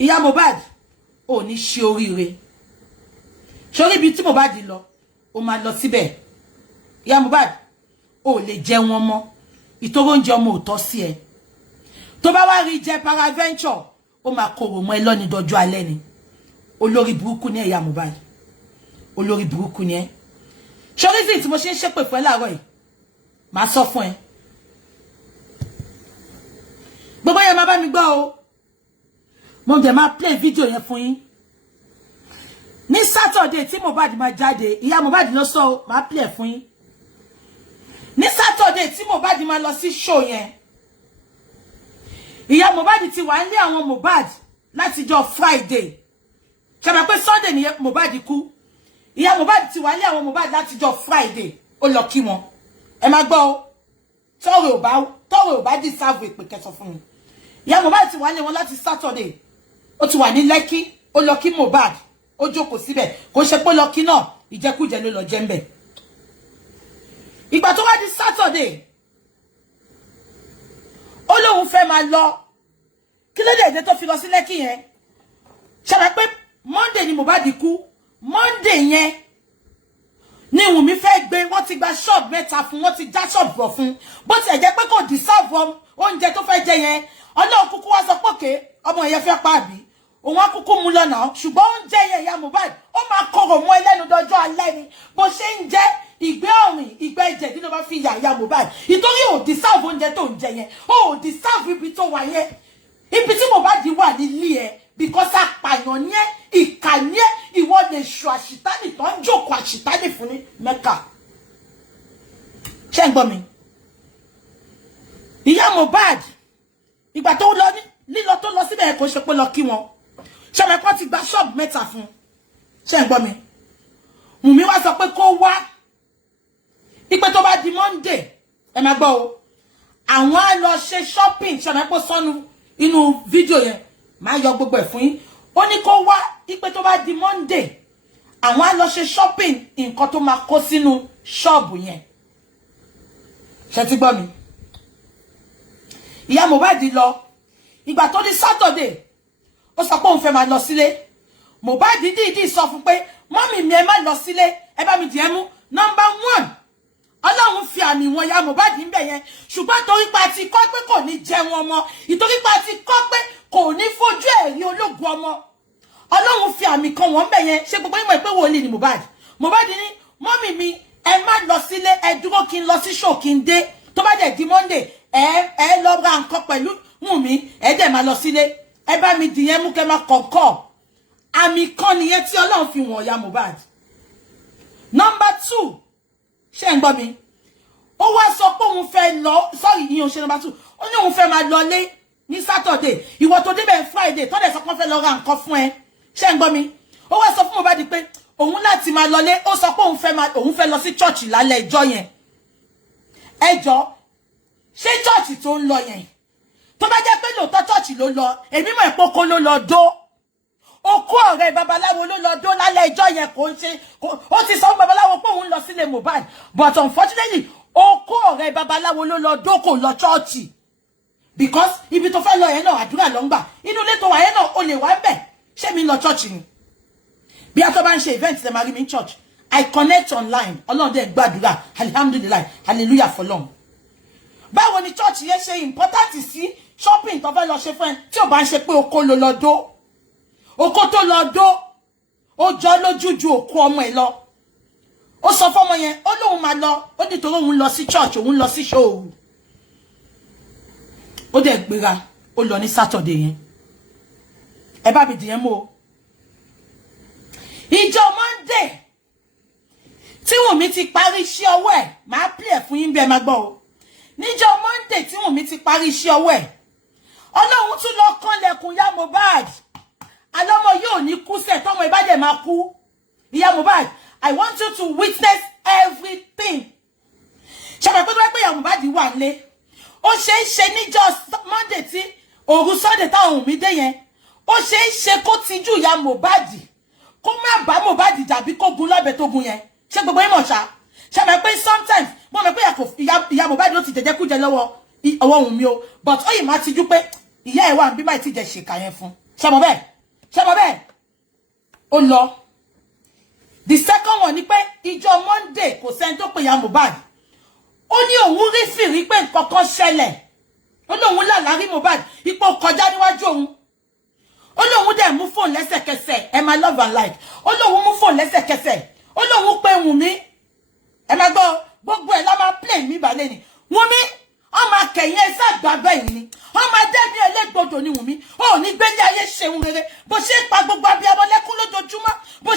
Iya Mohbad ò ní ṣe oríire sórí ibi tí Mohbad lọ ó máa lọ síbẹ̀ Iya Mohbad ò lè jẹ wọn mọ́ ìtòrò oúnjẹ ọmọ ò tọ́ sí ẹ tó bá wá rí jẹ paraventure ó máa kóró mọ́ ẹ lọ́ni dọjọ́ alẹ́ ni olórí burúkú ni Iya Mohbad olórí burúkú ni ẹ sórí tí mo ṣe ń ṣépè fún ẹ láàárọ̀ yìí máa sọ fún ẹ gbogbo yẹn máa bá mi gbọ́ o mo dẹ̀ máa play video yẹn fún yín ní Saturday tí Mohbad máa jáde Iya Mohbad ló sọ o máa play fún yín ní Saturday tí Mohbad máa lọ sí show yẹn Iya Mohbad ti wà nílé àwọn Mohbad láti jọ́ Friday ṣé bá pé Sunday ni Mohbad kú Iya Mohbad ti wà nílé àwọn Mohbad láti jọ́ Friday ó lọ kí wọn ẹ máa gbọ́ o tọ́rọ̀ ò bá deserve ìpè kẹsàn fún mi Iya Mohbad ti wà nílé wọn láti Saturday ó ti wà ní Lekki ó lọ kí Mohbad ó jókòó síbẹ̀ kò ṣe pé lọ kí náà ìjẹkújẹ ló lọ jẹ ńbẹ̀ ìgbà tó wá di Saturday ó lóun fẹ́ máa lọ kí ló dé tó fi lọ sí Lekki yẹn ṣàlàyé pé Monday ni Mohbad kú Monday yẹn ni Wùnmí fẹ́ gbé wọ́n ti gba shop mẹ́ta fún wọ́n ti já shop bọ̀ fún bó ti ẹ̀ jẹ́ pé kò deserve oúnjẹ tó fẹ́ jẹ yẹn Ọlọ́run kúkú wá sọ pé ké ọmọ yẹn fẹ́ pa àbí òun á kúkú mú lọ́nà ṣùgbọ́n oúnjẹ yẹn Iya Mohbad ó máa korò mọ́ ẹlẹ́nu dọjọ́ alẹ́ ni bó ṣe ń jẹ ìgbẹ́ ọ̀rìn ìgbẹ́ ẹ̀jẹ̀ tí ló bá fi yà Iya Mohbad ìtorí ò deserve oúnjẹ tó ń jẹ yẹn ó deserve ibi tó wà yẹn ibi tí Mohbad wà nílé ẹ because apàyàn ní ẹ ìkà ní ẹ ìwọ lè ṣù àṣìtánì tó ń jókòó àṣìtánì fún ní Mẹ́kà ṣé ń gbọ́ mi Iya Mohbad ìgbà tó lọ ní lílọ tó lọ síbẹ̀ kò ṣe pé lọ kí wọn ṣọlẹ́pọ̀ ti gba ṣọ́ọ̀bù mẹ́ta fún ṣé ń gbọ́ mi Wùnmí wá sọ pé kó wá ipe tó bá di Monday ẹ máa gbọ́ o àwọn á lọ ṣe shopping ṣọlẹ́pọ̀ sọ́nu inú fídíò yẹn máa yọ gbogbo ẹ̀ fún yín ó ní kó wá ipe tó bá di Monday àwọn á lọ ṣe shopping nǹkan tó máa kó sínú ṣọ́ọ̀bù yẹn ṣé ti gbọ́ mi Iya Mohbad lọ ìgbà tó di Saturday ó sọ pé òun fẹ́ máa lọ sílé Mohbad dídí sọ fún pé mọ́mì mi ẹ má lọ sílé ẹ bá mi dì ẹ́ mú number 1 Ọlọ́run fi àmì wọn Iya Mohbad ń bẹ̀ yẹn ṣùgbọ́n torí pa ti kọ́ pé kò ní jẹ wọn ọmọ ìtorí pa ti kọ́ pé kò ní fojú ẹ̀rí ológun ọmọ Ọlọ́run fi àmì kan wọ́n bẹ̀ yẹn ṣé gbogbo ìmọ̀ ìpé wòlíì ni Mohbad ní mọ́mì mi ẹ má lọ sílé ẹ dúró kí n lọ sí show kí n dé tó bá dẹ̀ di Monday ẹ lọ ra nǹkan pẹ̀lú Wùnmí ẹ dẹ̀ máa lọ sílé ẹ bá mi dìyẹn mú kẹ́ máa kọ̀ọ̀kọ̀ àmì kan nìyẹn tí Ọlọ́run fi wọ̀n Iya Mohbad number 2 ṣé ń gbọ́ mi ó wá sọ pé òun fẹ́ lọ sorry ìyẹn ò ṣe number 2 ó ní òun fẹ́ máa lọ lé ní Saturday ìwọ tó débẹ̀ Friday tó dẹ̀ sọ pé ó fẹ́ lọ ra nǹkan fún ẹ ṣé ń gbọ́ mi ó wá sọ fún Mohbad pé òun láti máa lọ lé ó sọ pé òun fẹ́ lọ sí church lálẹ́ ìjọ yẹn ẹjọ́ ṣé church tó ń lọ yẹn tó bá jẹ́ pé lóòótọ́ church ló lọ èmi mọ̀ ìpoko ló lọ dó okó ọ̀rẹ́ babaláwo ló lọ dó lálẹ́ ìjọ yẹn kò ń ṣe ó ti sọ fún babaláwo pé òun lọ sílé Mohbad but unfortunately okó ọ̀rẹ́ babaláwo ló lọ dó kò lọ church because ibi tó fẹ́ lọ yẹn náà àdúrà ló ń gbà inú ilé tó wà yẹn náà o lè wá bẹ̀ ṣé mi lọ church ni bí a tó bá ń ṣe event tẹ máa rí mi church I connect online Ọlọ́run dẹ̀ gbàdúrà alhamdulillah hallelujah fọlọ́run báwo ni church yẹn ṣe important sí shopping tó fẹ́ lọ ṣe fún ẹ tí ò bá ń ṣe pé oko ló lọ dó oko tó lọ dó ó jọ lójú ju òkú ọmọ ẹ lọ ó sọ fọ́mọ yẹn ó lóun máa lọ ó nítorí òun lọ sí church òun lọ sí show ó dẹ̀ gbéra ó lọ ní Saturday yẹn ẹ bá mi dìyẹn mú o ìjọ Monday tí Wùnmí ti parí iṣẹ́ ọwọ́ ẹ̀ máa play fún yín bí ẹ máa gbọ́ o níjọ́ Monday tí Wùnmí ti parí iṣẹ́ ọwọ́ ẹ̀ Ọlọ́run tún lọ kanlẹ̀kùn Iya Mohbad alọ́mọ yóò ní kú sẹ̀ tọ́mọ ìbàdẹ̀ máa kú Iya Mohbad I want you to witness everything ṣàpẹ́ pé tó wá pé Iya Mohbad wà lé ó ṣe é ṣe níjọ́ Monday tí òru Sunday táwọn Wùnmí dé yẹn ó ṣe é ṣe kó tijú Iya Mohbad kó má bá Mohbad jàbí kó gun lọ́bẹ̀ tó gun yẹn ṣé gbogbo yín mọ̀ ṣá ṣàpẹ́ pé sometimes mo mọ̀ pé Iya Mohbad ló ti jẹ́jẹ́ kú jẹ lọ́wọ́ ọwọ́ Wùnmí o but ó yìí máa tijú pé ìyá ẹ̀ wà ń bí máa ti jẹ ṣèkà yẹn fún Ṣé mo bẹ́ẹ̀ ó lọ. The second one ni pé ìjọ Monday kò sẹ́ni tó pè Iya Mohbad. Ó ní òun rí fìrí pé nǹkan kan ṣẹlẹ̀. Ó lóun lálàá rí Mohbad ipò kọjá níwájú òun. Ó lóun dẹ̀ mú phone lẹ́sẹ̀kẹsẹ̀. Ẹ máa love and like. Ó lóun mú phone lẹ́sẹ̀kẹsẹ̀. Ó lóun pé Wùnmí. Ẹ máa gbọ́ gbogbo ẹ̀ la máa play mi balẹ̀ ni. Wùnmí ó máa kẹ̀yìn ẹsẹ̀ àgbàgbẹ́ yìí ni. Ó máa dẹ́bi ẹlẹ́gbọ̀dọ̀ ni Wùnmí. Ó ní gbélé ayé ṣeun rere. Bó ṣe ń pa gbogbo abiyamọ lẹ́kún lójoojúmọ́. Bó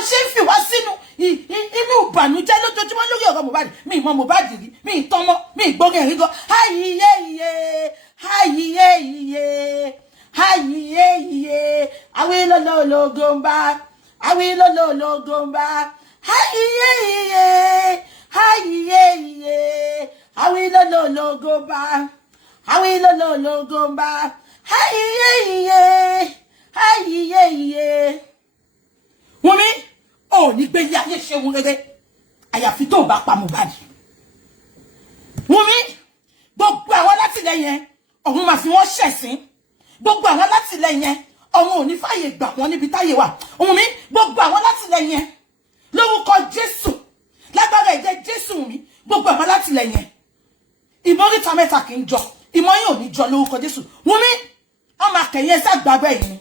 ṣe ń fi wá sínú inú ìbànújẹ́ lójoojúmọ́ lórí ọ̀rọ̀ Mohbad. Mi mọ Mohbad rí, mi tọ́mọ́, mi gbógun ẹ̀rí gan. Hayiye, awilologomba. Hayiye, awilologomba. Hayiye. Wùnmí, ó ní gbé ilé ayé ṣeun rere. Àyàfi tó bá pa Mohbad. Wùnmí, gbogbo àwọn alátìlẹ́yìn ọ̀run máa fi wọ́n ṣẹ̀sín. Gbogbo àwọn alátìlẹ́yìn ọ̀run ò ní fàyè gbà wọ́n níbi táyé wà. Wùnmí, gbogbo àwọn alátìlẹ́yìn lórúkọ Jésù. Lágbára ẹ̀jẹ̀ Jésù Wùnmí, gbogbo àwọn alátìlẹ́yìn. Ìmọ̀ríta mẹ́ta kì í jọ. Ìmọ̀ yín ò ní jọ lórúkọ Jésù. Wùnmí, ó máa kẹ̀yìn ẹsẹ̀ àgbàgbẹ́ yìí ni.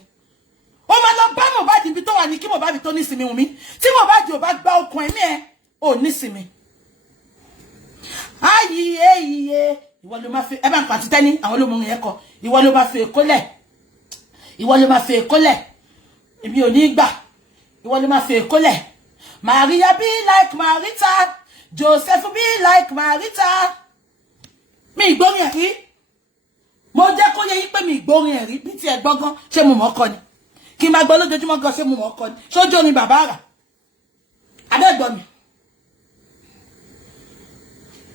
Ó máa lọ bá Mohbad ibi tó wà ní kí Mohbad tó nísinmi Wùnmí. Tí Mohbad ò bá gba okùn ẹ̀mí ẹ̀, ò nísinmi. Hayiye. Ìwọ ló máa fi ẹ bá ń pàtí tẹ́ni àwọn olómọrin yẹn kọ. Ìwọ ló máa fi èkólẹ̀. Èmi ò ní gbà. Ìwọ ló máa fi èkólẹ̀. Maria be like Marita. Joseph be like Marita. Mi ìgbórin ẹ̀rí. Mo jẹ́ kó yé yín pé mi ìgbórin ẹ̀rí bí ti ẹ̀ gbọ́ngàn ṣé mo mọ̀ ọkọ ni. Kí n máa gbọ́ lójoojúmọ́ gan ṣé mo mọ̀ ọkọ ni. Ṣójó ni bàbá rà. Adẹ́gbọ́n mi.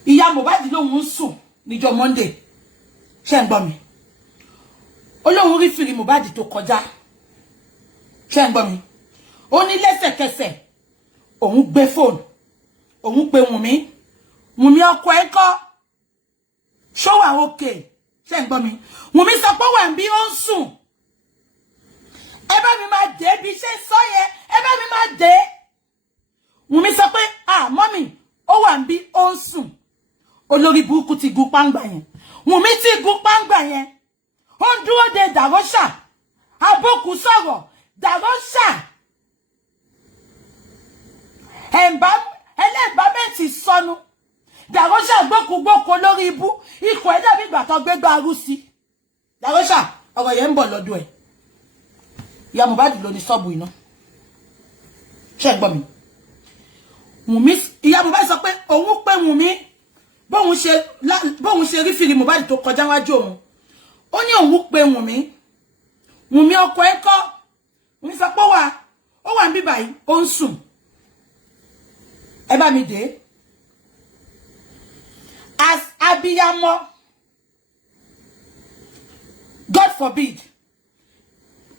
Ìyá Mohbad lóhun ń sùn níjọ́ Monday. Ṣé ń gbọ́ mi? Ó lóhun rí fìrí Mohbad tó kọjá. Ṣé ń gbọ́ mi? Ó ní lẹ́sẹ̀kẹsẹ̀ òun gbé fóònù. Òun pè Wùnmí. Wùnmí ọkọ ẹ̀ kọ́. Ṣó wà okay. Ṣé ń gbọ́ mi? Wùnmí sọ pé wà ń bí ó ń sùn. Ẹ bá mi máa dé bí ṣe sọ yẹn. Ẹ bá mi máa dé. Wùnmí sọ pé mọ́mì ó wà ń bí ó ń sùn. Olórí burúkú ti gun pàǹgbà yẹn. Wùnmí ti gun pàǹgbà yẹn. Ó ń dúró de Dàrọ́ṣà. Àbókù sọ̀rọ̀. Dàrọ́ṣà. Ẹlẹ́gbàmẹ́ntì sọnù. Dàrọ́ṣà gbókùgbókù lórí ibú. Ikọ̀ ẹ̀ dàbí ìgbà tó gbégbá arú sí. Dàrọ́ṣà ọ̀rọ̀ yẹn ń bọ̀ lọ́dún ẹ̀. Iya Mohbad ló ní sọ́ọ̀bù iná. Ṣé gbọ́ mi? Wùnmí, Iya Mohbad sọ pé òun pé Wùnmí bóun ṣe rí fìrí Mohbad tó kọjá wájú òun. Ó ní òun pé Wùnmí. Wùnmí ọkọ ẹ̀ kọ́. Wùnmí sọ pé ó wà níbí báyìí, ó ń sùn. Ẹ bá mi dé. As abiyamọ, God forbid,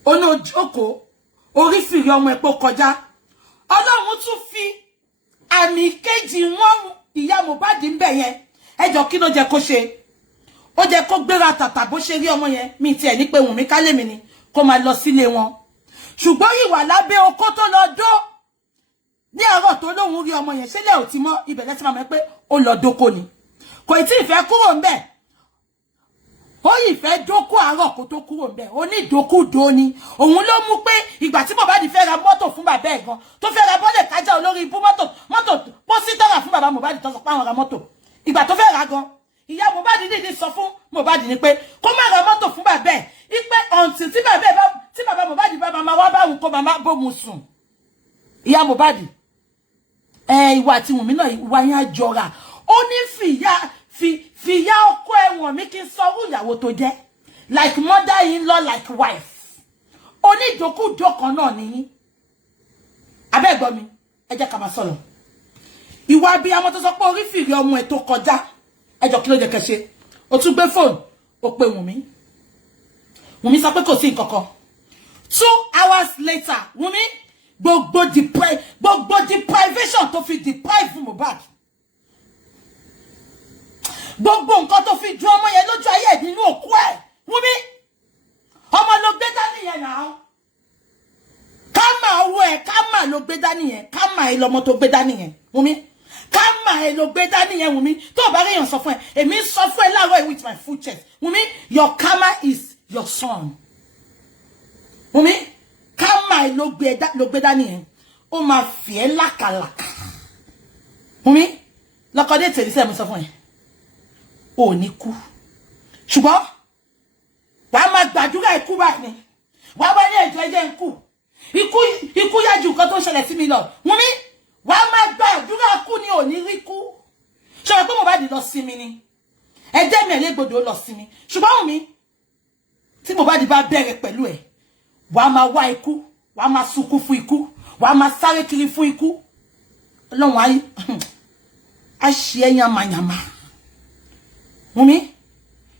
ono joko orí fìrí ọmọ ẹ̀ pé kọjá. Ọlọ́run tún fi àmì kejì wọ́n Iya Mohbad ń bẹ̀ yẹn. Ẹ jọ̀ọ́ kí ló jẹ́ kó ṣe? Ó jẹ́ kó gbéra tàtà bó ṣe rí ọmọ yẹn. Mi tiẹ̀ ní pé Wùnmí kálé mi ni kó máa lọ sílé wọn. Ṣùgbọ́n ìwà lábẹ́ okó tó lọ dó ní àárọ̀ tó lóhun rí ọmọ yẹn ṣẹlẹ̀ ò ti mọ́ ibẹ̀ lẹ́tí máa mọ̀ pé ó lọ dóko ni. Kò tí ì fẹ́ kúrò ńbẹ̀. Ó yìí fẹ́ dóko àárọ̀ kó tó kúrò ńbẹ̀. Ó ní ìdókúdó ni. Òun ló mú pé ìgbà tí Mohbad fẹ́ ra mọ́tò fún bàbá ẹ̀ gan tó fẹ́ ra bọ́lẹ̀ kájà olórí ibú mọ́tò pósítọ́rà fún bàbá Mohbad tó sọ pé àwọn ra mọ́tò. Ìgbà tó fẹ́ ra gan Ìyá Mohbad dìde sọ fún Mohbad ni pé kó má ra mọ́tò fún bàbá ẹ̀. Ipe until tí bàbá Mohbad bá máa wá báwùn kó máa bóun sùn. Ìyá Mohbad ìwà àti Wùnmí náà ìwà yẹn àjọra. Ó ní fìyà ọkọ ẹ̀wọ̀n mi kí n sọ orú ìyàwó tó jẹ́. Like mother-in-law, like wife. Ó ní ìdókúdó kan náà nìyí. Abẹ́gbọ́ mi, ẹ jẹ́ ká máa sọ̀rọ̀. Ìwà abiyamọ tó sọ pé orí fìrí ọmọ ẹ̀ tó kọjá. Ẹ jọ̀ọ́ kí ló jẹ́ kẹ́ ṣe? Ó tún gbé fóònù, ó pe Wùnmí. Wùnmí sọ pé kò sí nǹkan kan. 2 hours later, Wùnmí gbogbo deprivation tó fi deprive Mohbad. Gbogbo nǹkan tó fi ju ọmọ yẹn lójú ayé nínú òkú ẹ̀. Wùnmí ọmọ ló now. Kama we, kama lo gbé dání yẹn. Kama lọmọ tó gbé dání yẹn. Wùmí. Kama lo gbé dání yẹn, Wùmí. Tó bá rí yan sọ fún ẹ. Èmi sọ fún ẹ láàárọ̀ with my full chest. Wùmí, your karma is your son. Wùmí, kama lo gbé dání yẹn. Ó máa fi ẹ́ lákàlàkà. Wùmí, lọ́kọ̀dé tèmi ṣe mo sọ fún ẹ. Ó ní kú. Ṣùgbọ́n wàá máa gbàdúrà ikú báyìí ni. Wàá bá ní ẹ̀jẹ̀ ẹ̀jẹ̀ ń kú. Ikú yá ju nǹkan tó ń ṣẹlẹ̀ sí mi lọ. Wùmí, wàá máa gbàdúrà kú ni ò ní rí kú. Ṣé pé Mohbad lọ sí mi ni? Ẹ̀jẹ̀ mi ẹlẹ́gbọ̀dọ̀ lọ sí mi. Ṣùgbọ́n Wùmí, tí Mohbad bá bẹ̀rẹ̀ pẹ̀lú ẹ̀, wàá máa wá ikú, wàá máa sunkún fún ikú, wàá máa sáré kiri fún ikú. Ọlọ́run á ṣe ẹ́ yamayama. Wùmí,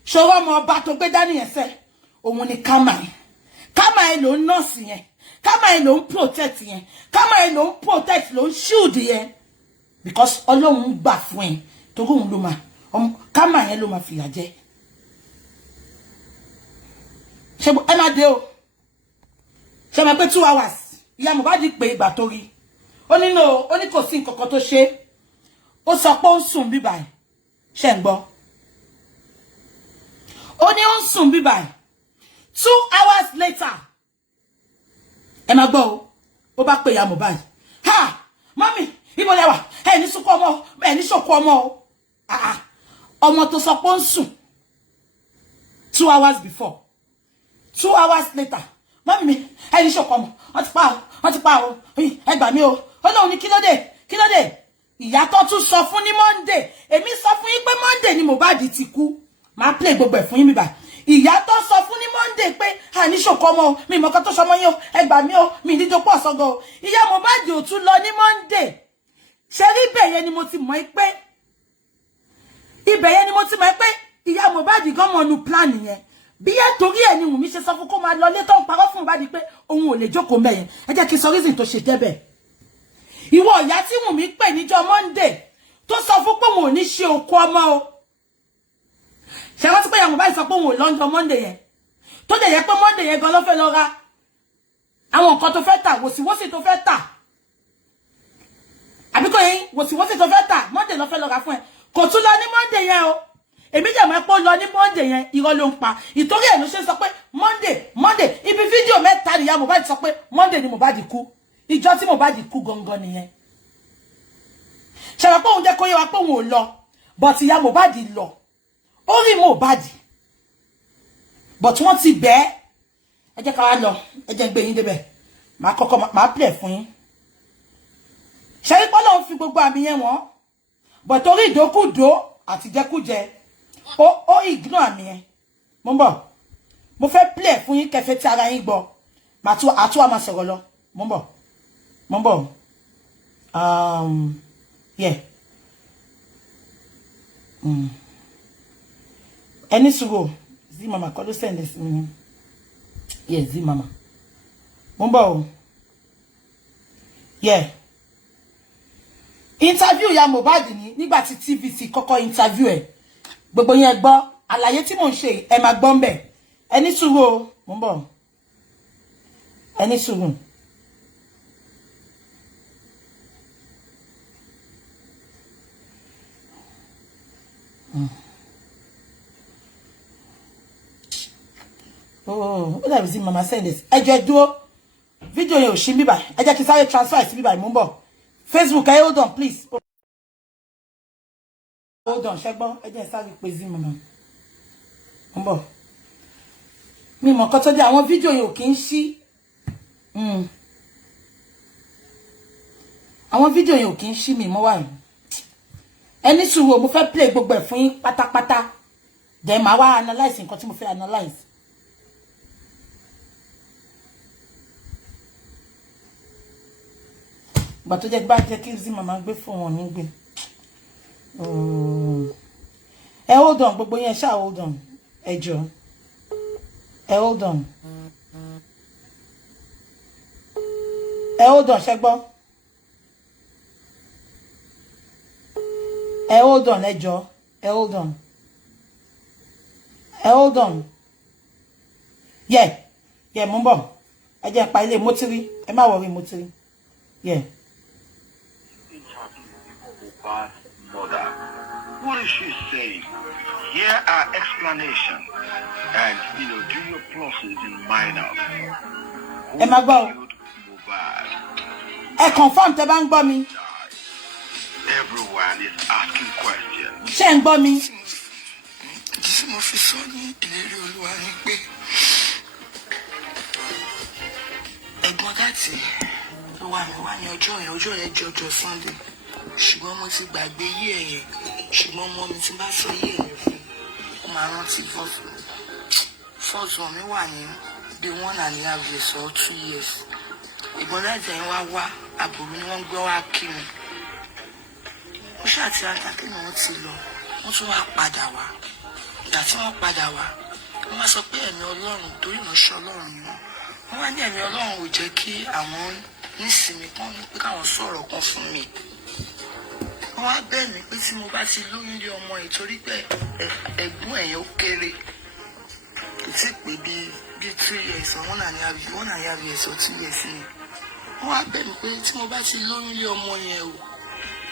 ṣọwọ́ ọmọ ọba tó gbé dání yẹn sẹ́, òun ni kama ẹ̀. Kama ẹ̀ ló ń nọ́ọ̀sì yẹn. Kama ẹ̀ ló ń protect yẹn. Kama ẹ̀ ló ń protect, ló ń shield yẹn. Because Ọlọ́run gbà fún ẹ. Torí òun ló máa, kama yẹn ló máa fìyà jẹ. Ṣé ẹ máa dé o? Ṣé máa pé 2 hours? Ìyá Mohbad pé ìgbà tó rí. Ó ní no, ó ní kò sí nǹkan kan tó ṣe. Ó sọ pé ó ń sùn bíbà ẹ̀. Ṣé ń gbọ́? Ó ní ó ń sùn bíbà ẹ̀. 2 hours later. Ẹ máa gbọ́ o. Ó bá pè ìyá Mohbad. Ha! Mami, ibo lẹ wà? Ẹ ní sunkún ọmọ, ẹ ní ṣòkú ọmọ o. Ọmọ tó sọ pé ó ń sùn. 2 hours before. 2 hours later. Mami, ẹ ní ṣòkú ọmọ. Wọ́n ti pa o. Ẹ gbà mí o. Ó lóun ní kí ló dé? Kí ló dé? Ìyá tó tún sọ fún ní Monday. Èmi sọ fún yín pé Monday ni Mohbad ti kú. Màá play gbogbo ẹ̀ fún yín bíbá. Ìyá tó sọ fún ní Monday pé ní ṣòkú ọmọ o. Mi mọ̀ kan tó sọmọ yín o. Ẹ gbà mí o. Mi ní jókòó ọ̀sọ́gọ̀ o. Ìyá Mohbad ò tún lọ ní Monday. Ṣé rí ibẹ̀ yẹn ni mo ti mọ̀ pé. Ibẹ̀ yẹn ni mo ti mọ̀ pé ìyá Mohbad gan mọ̀ nu plan yẹn. Bí ẹ torí ẹ ni Wùmí ṣe sọ fún kó máa lọ lé tó ń parọ́ fún Mohbad pé òun ò lè jókòó ńbẹ̀ yẹn. Ẹ jẹ́ kí n sọ reason tó ṣe débẹ̀. Ìwọ ìyá tí Wùmí pè níjọ́ Monday tó sọ fún pé òun ò ní ṣe òkú ọmọ o. Ṣé wọ́n ti pé ìyá Mohbad sọ pé òun ò lọ́njọ́ Monday yẹn. Tó dẹ̀ yẹ pé Monday yẹn gan ló fẹ́ lọ ra àwọn nǹkan tó fẹ́ tà, wòsíwòsí tó fẹ́ tà. Àbí kò yẹn wòsíwòsí tó fẹ́ tà, Monday ló fẹ́ lọ ra fún ẹ. Kò tún lọ ní Monday yẹn o. Èmi jẹ́ mọ̀ pé ó lọ ní Monday yẹn, irọ́ ló ń pa. Ìtorí ẹ̀ ló ṣe sọ pé Monday, ibi fídíò mẹ́ta ni ìyá Mohbad sọ pé Monday ni Mohbad kú. Ìjọ́ tí Mohbad kú gangan nìyẹn. Ṣé wá pé òun jẹ́ kó yé wa pé òun ò lọ, but ìyá Mohbad lọ. Ó rí Mohbad. But wọ́n ti bẹ́ẹ̀. Ẹ jẹ́ ká wá lọ, ẹ jẹ́ gbé yín débẹ̀. Màá play fún yín. Ṣé rí pé Ọlọ́run fi gbogbo àmì yẹn wọ́n? But torí ìdókùdó àti jẹkújẹ ó ignore àmì yẹn. Mo ń bọ̀. Mo fẹ́ play fún yín kẹfẹ́ tí ara yín gbọ́. Àtúwà máa sọ̀rọ̀ lọ. Mo ń bọ̀. Yeah. Ẹni sùúrù. Zi mama kọ́ ló send this mi. Yeah, zi mama. Mo ń bọ̀ o. Yeah. Interview ìyá Mohbad ni nígbà tí TVC kọ́kọ́ interview ẹ̀. Gbogbo yẹn gbọ́ àlàyé tí mò ń ṣe ẹ máa gbọ́ ńbẹ̀. Ẹni sùúrù o, mo ń bọ̀. Ẹni sùúrù. Oh, ó dàbí sí mama send this. Ẹ jẹ́ dúró. Video yẹn ò ṣí bíbà. Ẹ jẹ́ kí sáré transfer sí bíbà mo ń bọ̀. Facebook, hold on, please. Hold on, ṣẹ́gbọ́n. Ẹ jẹ́ sáré pé sí mama. Mo ń bọ̀. Mi mọ̀ kan tó dé àwọn fídíò yẹn ò kí ń ṣí. Àwọn fídíò yẹn ò kí ń ṣí mi mọ́ wà yìí. Ẹni sùúrù mo fẹ́ play gbogbo ẹ̀ fún yín pátápátá. Then màá wá analyze nǹkan tí mo fẹ́ analyze. Ìgbà tó jẹ́ bá jẹ́ kí zi mama gbé fún wọn ní gbé. Ẹ hold on gbogbo yẹn ṣá hold on. Ẹ jọ̀ọ́. Ẹ hold on. Ẹ hold on ṣẹ́gbọ́n. Ẹ hold on ẹ jọ̀ọ́. Ẹ hold on. Ẹ hold on. Yeah. Yeah, mo bọ̀. Ẹ jẹ́ pa ilé mo ti rí. Ẹ má worry mo ti rí. Yeah. Mother, what is she saying? Here are explanations, and do your pluses and minus. Ẹ má gbọ́. Ẹ confirm tẹ́ bá ń gbọ́ mi. Everyone is asking questions. Ṣé ń gbọ́ mi? Tí mo fi sọ ní ìlérí Olúwa ni pé ẹ̀gbọ́n láti wà ní ọjọ́ yẹn jẹ́ ọjọ́ Sunday. Ṣùgbọ́n mo ti gbàgbé yí ẹ̀yẹn. Ṣùgbọ́n mo mi ti bá sọ yí ẹ̀yẹn fún ó máa rántí first one mi wà ní bí 1.5 years or 2 years. Ẹ̀gbọ́n láti ẹ̀yìn wá àbúrò ni wọ́n gbé wá kí mi. Ó ṣàtì àtàkì ni wọ́n ti lọ. Wọ́n tún wá padà wá. Ìgbà tí wọ́n padà wá, wọ́n wá sọ pé ẹ̀mí Ọlọ́run torí ìránṣẹ́ Ọlọ́run ni wọ́n. Wọ́n wá ní ẹ̀mí Ọlọ́run ò jẹ́ kí àwọn nísìmí kan ní pé káwọn sọ̀rọ̀ kan fún mi. Wọ́n wá bẹ̀ mí pé tí mo bá ti lóyún lé ọmọ yìí torí pé ẹ̀gbọ́n ẹ̀yìn ó kéré. Kò tí ì pé bí 2 years or 1.5 years or 2 years ni. Wọ́n wá bẹ̀ mí pé tí mo bá ti lóyún lé ọmọ yẹn o,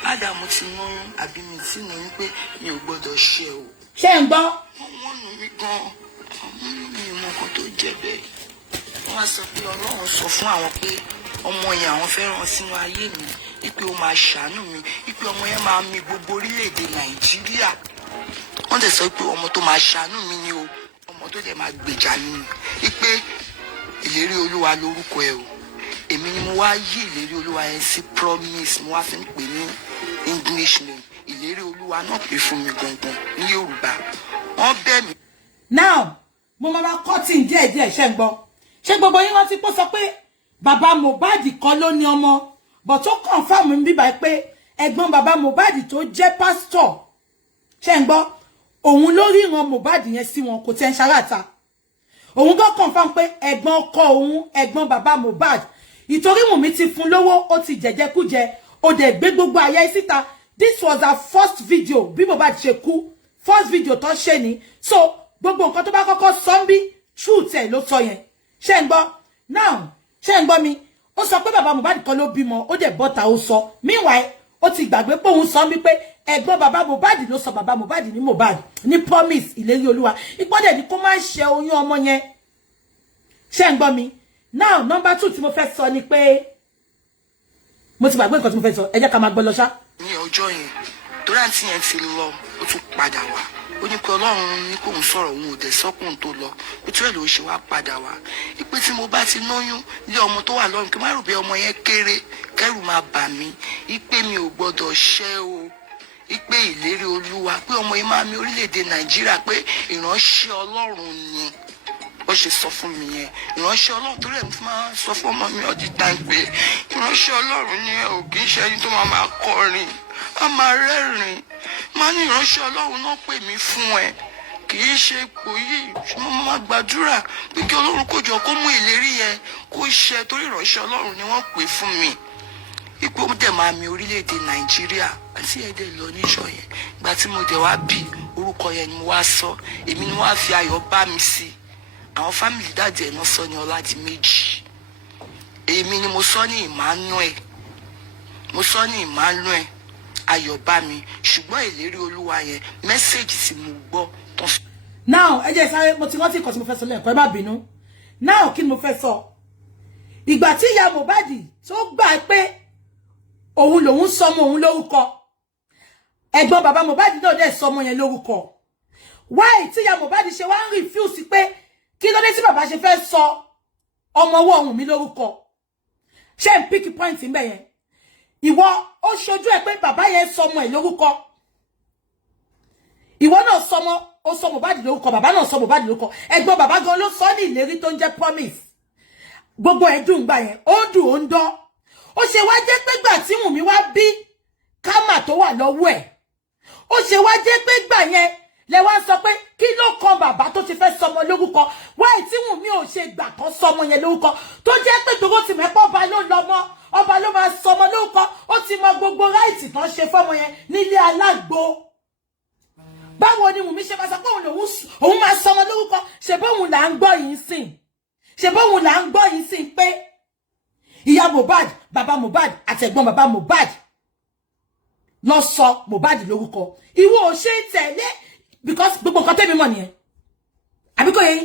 ládàá mo ti lóyún àbí mi tí mo ní pé mi ò gbọ́dọ̀ ṣe o. Ṣé ń gbọ́? Wọ́n nù mí gan-an. Mi ò mọ nǹkan tó jẹ́ bẹ́ẹ̀. Wọ́n wá sọ pé Ọlọ́run sọ fún àwọn pé ọmọ yẹn àwọn fẹ́ rán sínú ayé mi, wípé ó máa ṣàánú mi, wípé ọmọ yẹn máa mì gbogbo orílẹ̀-èdè Nàìjíríà. Wọ́n dẹ̀ sọ pé ọmọ tó máa ṣàánú mi ni o, ọmọ tó dẹ̀ máa gbèjà mi ni, wípé ìlérí Olúwa lórúkọ ẹ o. Èmi ni mo wá yí ìlérí Olúwa yẹn sí promise, mo wá fi ń pè ní English name. Ìlérí Olúwa náà pè fún mi gangan ní Yorùbá. Wọ́n bẹ̀ mí. Now, mo máa cutting díẹ̀ ṣé ń gbọ́. Ṣé gbogbo yín rántí pé sọ pé bàbá Mohbad kọ́ ló ní ọmọ, but ó confirm mi bíbá pé ẹ̀gbọ́n bàbá Mohbad tó jẹ́ pastor. Ṣé ń gbọ́? Òun ló rí ìran Mohbad yẹn sí wọn kò tẹ́ ń ṣarata. Òun gan confirm pé ẹ̀gbọ́n ọkọ òun, ẹ̀gbọ́n bàbá Mohbad. Ìtorí Wùnmí ti fún lówó, ó ti jẹjẹkújẹ, ó dẹ̀ gbé gbogbo ayé síta. This was our first video bí Mohbad ṣe kú. First video tó ṣe ni. So, gbogbo nǹkan tó bá kọ́kọ́ sọ bí truth ẹ̀ ló sọ yẹn. Ṣé ń gbọ́? Now, ṣé ń gbọ́ mi? Ó sọ pé bàbá Mohbad kan ló bímọ, ó dẹ̀ bọ́ta ó sọ. Meanwhile, ó ti gbàgbé pé òun sọ bí pé ẹ̀gbọ́n bàbá Mohbad ló sọ bàbá Mohbad ní Mohbad ní promise ìlérí Olúwa. Ìpọ́dẹ̀ ni kó má ṣe oyún ọmọ yẹn. Ṣé ń gbọ́ mi? Now, number 2 tí mo fẹ́ sọ ni pé mo ti gbàgbé nǹkan tí mo fẹ́ sọ. Ẹ jẹ́ ká máa gbọ́ lọ ṣá. Ní ọjọ́ yẹn, torí àǹtí yẹn ti lọ, ó tún padà wá. Ó ní pé Ọlọ́run ní kóun sọ̀rọ̀ òun ò dẹ̀ sọ́kùn tó lọ. Ó tún ẹ̀ ló ṣe wá padà wá. Ipe tí mo bá ti lóyún lé ọmọ tó wà lọ́rùn kí n má rò bí ọmọ yẹn kéré, kẹ́rù máa bà mí. Ipe mi ò gbọ́dọ̀ ṣẹ́ o. Ipe ìlérí Olúwa pé ọmọ yẹn máa mì orílẹ̀-èdè Nàìjíríà pé ìránṣẹ́ Ọlọ́run ni. Ó ṣe sọ fún mi yẹn. Ìránṣẹ́ Ọlọ́run tó rẹ̀ máa sọ fún ọmọ mi ọdí tán pé ìránṣẹ́ Ọlọ́run ni ò kì í ṣe ẹni tó máa kọrin, a máa rẹ́rìn. Máa ní ìránṣẹ́ Ọlọ́run náà pè mí fún ẹ. Kì í ṣe ipò yìí, ṣùgbọ́n mo máa gbàdúrà pé kí Ọlọ́run kó jọ kó mú ìlérí yẹn kó ṣẹ torí ìránṣẹ́ Ọlọ́run ni wọ́n pè fún mi. Ipò dẹ̀ máa mì orílẹ̀-èdè Nàìjíríà àti ẹ̀dẹ̀ lọ níjọ́ yẹn. Ìgbà tí mo dẹ̀ wá bí orúkọ yẹn ni mo wá sọ, èmi ni wọ́n á fi ayọ̀ bá mi sí. Àwọn fámìlì dáàdì ẹ̀ náà sọ ní Ọládìméjì. Èmi ni mo sọ ní Emmanuel. Mo sọ ní Emmanuel Ayọ̀bámi. Ṣùgbọ́n ìlérí Olúwa yẹn mẹ́sẹ̀jì tí mo gbọ́ tó. Now, ẹ jẹ́ sáré mo ti rántí nǹkan tí mo fẹ́ sọ lẹ́ẹ̀kan, ẹ má bínú. Now, kí ni mo fẹ́ sọ? Ìgbà tí ìyá Mohbad tó gbà pé òun lòun sọmọ òun lórúkọ. Ẹ̀gbọ́n bàbá Mohbad náà dẹ̀ sọmọ yẹn lórúkọ. Why tí ìyá Mohbad ṣe wá ń refuse pé kí ló dé tí bàbá ṣe fẹ́ sọ ọmọ ọwọ́ òun mi lórúkọ? Ṣé ń pick point ń bẹ̀ yẹn? Ìwọ ó ṣojú ẹ pé bàbá yẹn sọmọ ẹ̀ lórúkọ. Ìwọ náà sọmọ, ó sọ Mohbad lórúkọ, bàbá náà sọ Mohbad lórúkọ. Ẹ̀gbọ́n bàbá gan ló sọ ní ìlérí tó ń jẹ́ promise. Gbogbo ẹ̀ dùn gbà yẹn, ó dùn ó ń dán. Ó ṣe wá jẹ́ pé gbà tí Wùnmí wá bí kámà tó wà lọ́wọ́ ẹ̀. Ó ṣe wá jẹ́ pé gbà yẹn lẹ wá sọ pé kí ló kan bàbá tó ti fẹ́ sọmọ lórúkọ. Why tí Wùnmí ò ṣe gbà kan sọmọ yẹn lórúkọ tó jẹ́ pé tó ti mẹ́pọ̀ ọba ló lọ́mọ, ọba ló máa sọmọ lórúkọ. Ó ti mọ gbogbo ráìtì tán ṣe fọ́mọ yẹn nílé alágbo. Báwo ni Wùnmí ṣe máa sọ pé òun máa sọmọ lórúkọ? Ṣé bóun là ń gbọ́ yìí sìn? ṣe bóun là ń gbọ́ yìí sí pé ìyá Mohbad bàbá Mohbad àti ẹ̀gbọ́n bàbá Mohbad lọ sọ Mohbad lórúkọ ìwọ ò ṣe tẹ̀lé because gbogbo nǹkan tẹ́mi mọ̀ nìyẹn àbí kò yẹ